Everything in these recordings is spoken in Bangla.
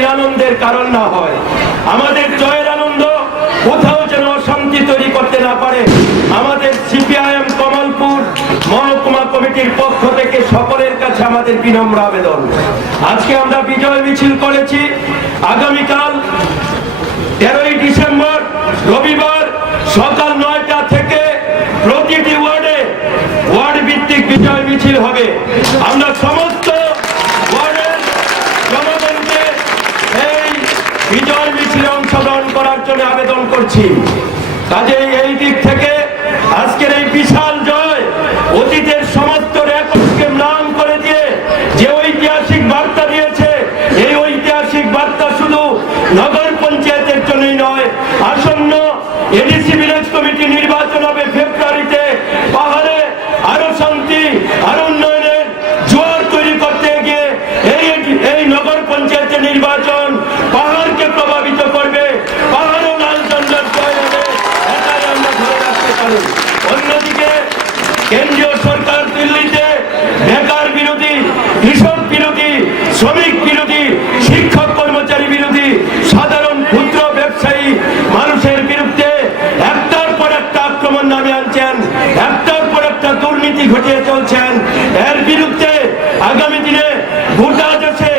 নিরানন্দের কারণ না হয়। আমাদের জয়ের আনন্দ কোথাও যেন অশান্তি তৈরি করতে না পারে। আমাদের সিপিআইএম কমলপুর মহকুমা কমিটির পক্ষ থেকে সকলের কাছে আমাদের বিনম্র আবেদন, আজকে আমরা বিজয় মিছিল করেছি। আগামীকাল 13ই ডিসেম্বর রবিবার সকাল 9টা থেকে প্রতিটি ওয়ার্ডে ওয়ার্ড ভিত্তিক বিজয় মিছিল হবে। আমরা সমস্ত ওয়ার্ডের জনগণকে এই বিজয় মিছিলে অংশগ্রহণ করার জন্য আবেদন করছি। কাজেই এই দিক থেকে আজকের এই বিশাল জয় অতীতের সমস্ত রেকর্ডকে ম্লান করে দিয়ে যে ঐতিহাসিক বার্তা দিয়েছে, এই ঐতিহাসিক বার্তা শুধু নগর পঞ্চায়েতের জন্যই নয়, আসন্ন এডিসি ভিলেজ কমিটি নির্বাচন হবে ফেব্রুয়ারিতে। পাহাড়ে আরো শান্তি আরো উন্নয়নের জোয়ার তৈরি করতে গিয়ে এই নগর পঞ্চায়েতের নির্বাচন পাহাড়কে প্রভাবিত করবে, পাহাড়ও লাল ঝন্ডার জয় হবে, এটাই আমরা ধরে রাখতে পারি। অন্যদিকে কেন্দ্রীয় সরকার দিল্লিতে বেকার বিরোধী, কৃষক বিরোধী, শ্রমিক বিরোধী, শিক্ষক কর্মচারী বিরোধী, সাধারণ ক্ষুদ্র ব্যবসায়ী মানুষের বিরুদ্ধে একটার পর একটা আক্রমণ নামে আনছেন, একটার পর একটা দুর্নীতি ঘটিয়ে চলছেন। এর বিরুদ্ধে আগামী দিনে গোটা দেশে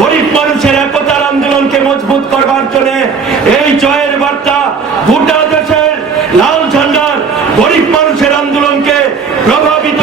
গরিব মানুষের একতার আন্দোলনকে মজবুত করবার জন্য এই জয়ের বার্তা গোটা দেশের লাল ঝন্ডার গরিব মানুষের আন্দোলনকে প্রভাবিত